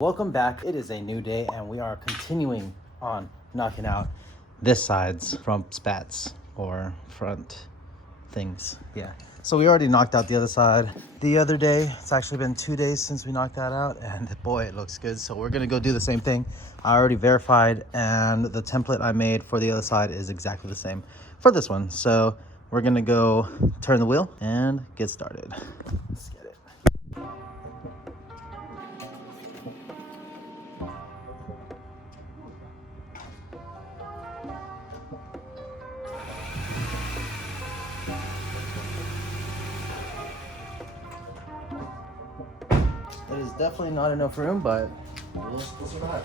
Welcome back. It is a new day and we are continuing on knocking out this side's front spats or front things. Yeah. So we already knocked out the other side the other day. It's actually been 2 days since we knocked that out and boy, it looks good. So we're gonna go do the same thing. I already verified and the template I made for the other side is exactly the same for this one. So we're gonna go turn the wheel and get started. Let's get it. It is definitely not enough room, but we'll survive.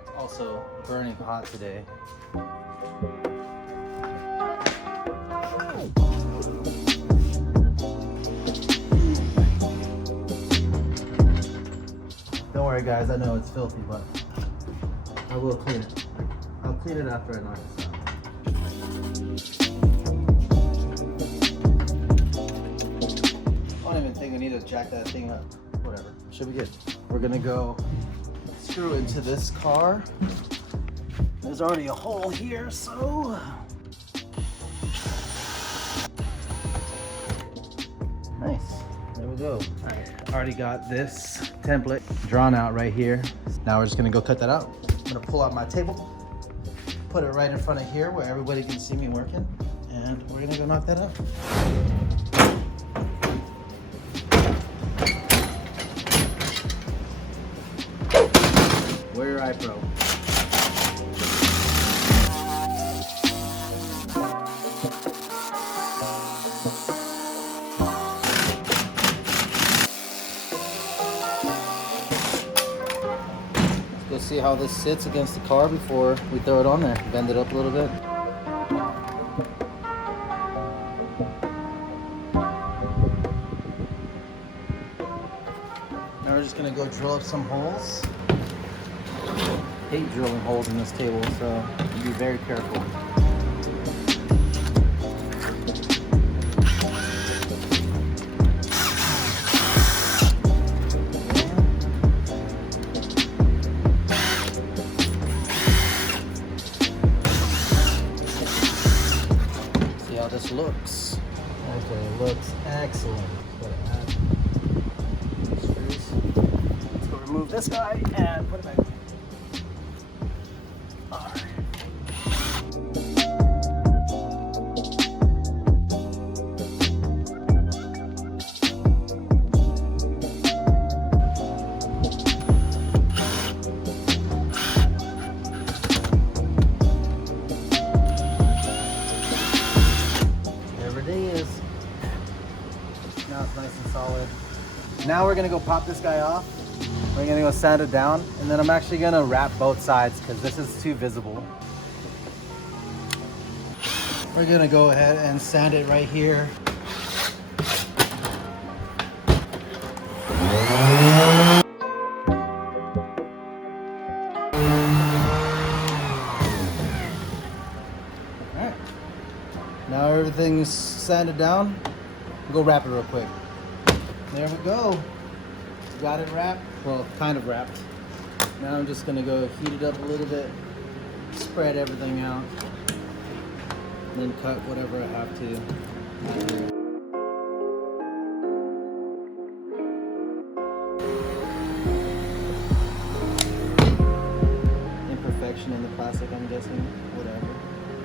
It's also burning hot today. Don't worry guys, I know it's filthy, but I will clean it. I'll clean it after I knock this out. I don't even think I need to jack that thing up. Whatever, should be good. We're gonna go screw into this car. There's already a hole here, so. Nice, there we go. All right, I already got this template drawn out right here. Now we're just gonna go cut that out. I'm gonna pull out my table, put it right in front of here where everybody can see me working, and we're gonna go knock that out. Wear your eye pro. Let's go see how this sits against the car before we throw it on there. Bend it up a little bit. Now we're just gonna go drill up some holes. Hate drilling holes in this table, so be very careful. See how this looks. Okay, it looks excellent. Screws. Let's go remove this guy and put it back. Now it's nice and solid. Now we're gonna go pop this guy off. We're gonna go sand it down, and then I'm actually gonna wrap both sides because this is too visible. We're gonna go ahead and sand it right here. All right. Now everything's sanded down. We'll go wrap it real quick. There we go. Got it wrapped. Well, kind of wrapped. Now I'm just gonna go heat it up a little bit, spread everything out, and then cut whatever I have to. Imperfection in the plastic, I'm guessing. Whatever.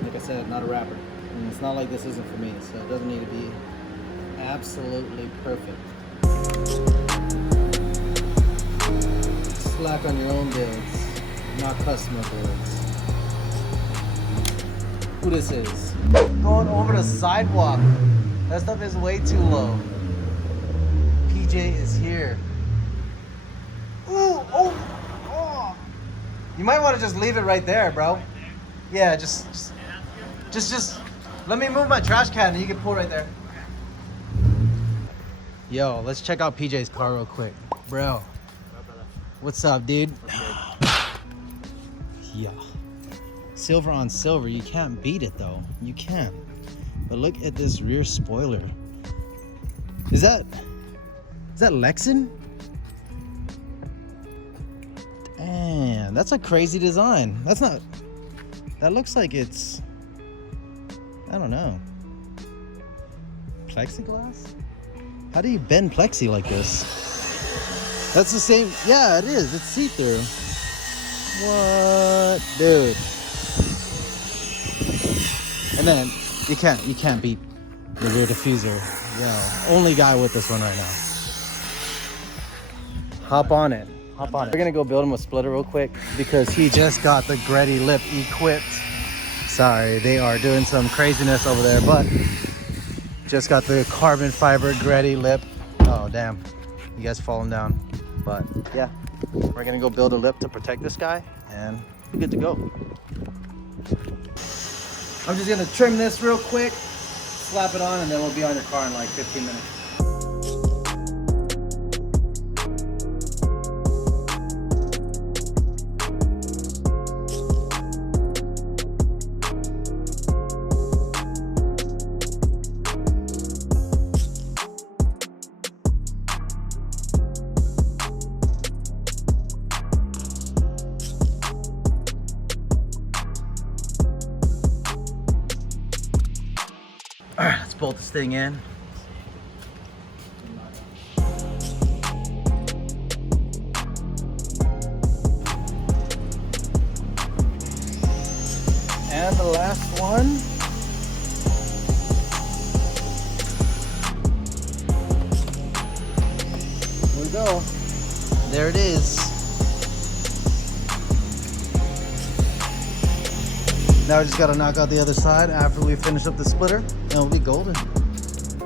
Like I said, not a wrapper. And it's not like this isn't for me, so it doesn't need to be absolutely perfect. Slack on your own builds, not customer builds. Who this is? Going over the sidewalk. That stuff is way too low. PJ is here. Ooh, oh. You might want to just leave it right there, bro. Yeah, just let me move my trash can and you can pull right there. Yo, let's check out PJ's car real quick. Bro, what's up, dude? Yeah. Silver on silver, you can't beat it though. You can't. But look at this rear spoiler. Is that Is that Lexan? Damn, that's a crazy design. That's not, that looks like it's, I don't know, plexiglass? How do you bend plexi like this? That's the same, yeah, it is. It's see-through. What, dude? And then you can't beat the rear diffuser. Yeah, only guy with this one right now. Hop on it. Hop on it. We're gonna go build him a splitter real quick because he just got the Greddy lip equipped. Sorry, they are doing some craziness over there, but just got the carbon fiber Greddy lip. Oh damn, you guys falling down. But yeah, we're gonna go build a lip to protect this guy and we're good to go. I'm just gonna trim this real quick, slap it on, and then we'll be on your car in like 15 minutes. All right, let's bolt this thing in. And the last one. Here we go. There it is. Now we just gotta knock out the other side after we finish up the splitter, and it'll be golden.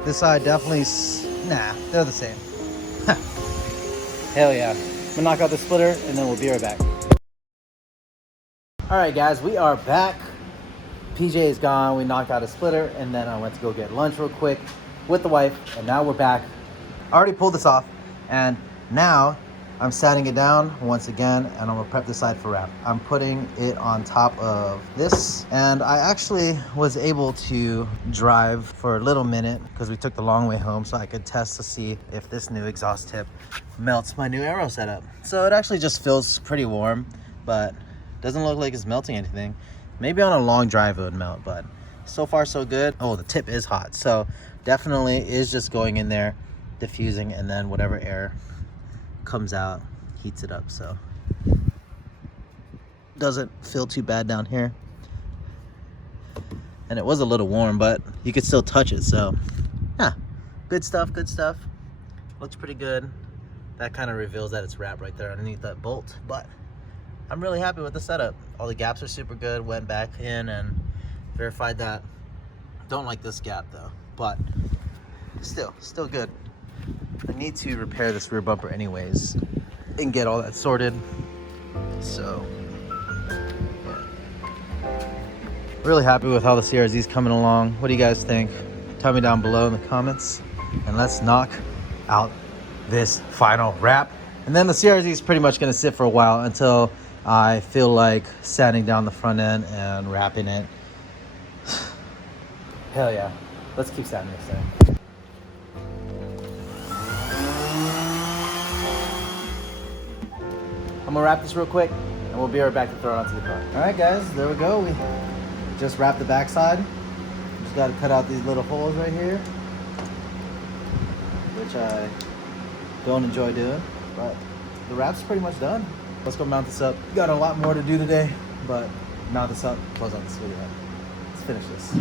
This side definitely, nah, they're the same. Hell yeah. I'm gonna knock out the splitter and then we'll be right back. All right guys, we are back. PJ is gone, we knocked out a splitter, and then I went to go get lunch real quick with the wife, and now we're back. I already pulled this off, and now I'm sanding it down once again, and I'm gonna prep the side for wrap. I'm putting it on top of this, and I actually was able to drive for a little minute because we took the long way home so I could test to see if this new exhaust tip melts my new Aero setup. So it actually just feels pretty warm, but doesn't look like it's melting anything. Maybe on a long drive it would melt, but so far so good. Oh, the tip is hot, so definitely is just going in there, diffusing, and then whatever air comes out heats it up, so doesn't feel too bad down here. And it was a little warm, but you could still touch it, so yeah, good stuff. Looks pretty good. That kind of reveals that it's wrapped right there underneath that bolt, but I'm really happy with the setup. All the gaps are super good. Went back in and verified that. Don't like this gap though, but still good. I need to repair this rear bumper anyways and get all that sorted. So yeah. Really happy with how the CRZ is coming along. What do you guys think? Tell me down below in the comments, and let's knock out this final wrap. And then the CRZ is pretty much gonna sit for a while until I feel like sanding down the front end and wrapping it. Hell yeah. Let's keep sanding this thing. I'm gonna wrap this real quick and we'll be right back to throw it onto the car. All right guys, there we go. We just wrapped the backside. Just gotta cut out these little holes right here, which I don't enjoy doing, but the wrap's pretty much done. Let's go mount this up. Got a lot more to do today, but mount this up, close out this video. Let's finish this.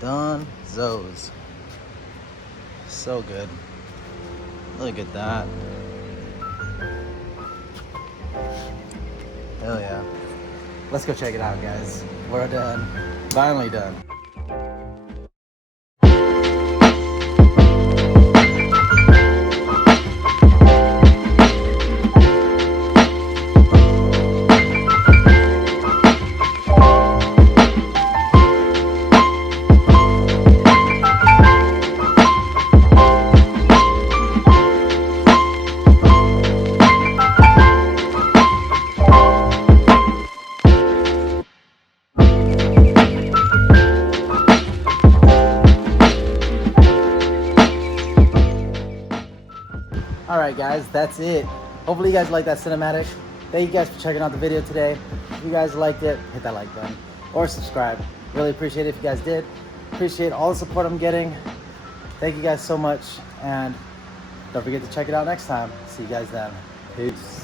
Dunzos. So good. Look at that. Hell yeah. Let's go check it out, guys. We're done. Finally done. All right, guys, that's it. Hopefully you guys like that cinematic. Thank you guys for checking out the video today. If you guys liked it, hit that like button or subscribe. Really appreciate it if you guys did. Appreciate all the support I'm getting. Thank you guys so much, and don't forget to check it out next time. See you guys then. Peace.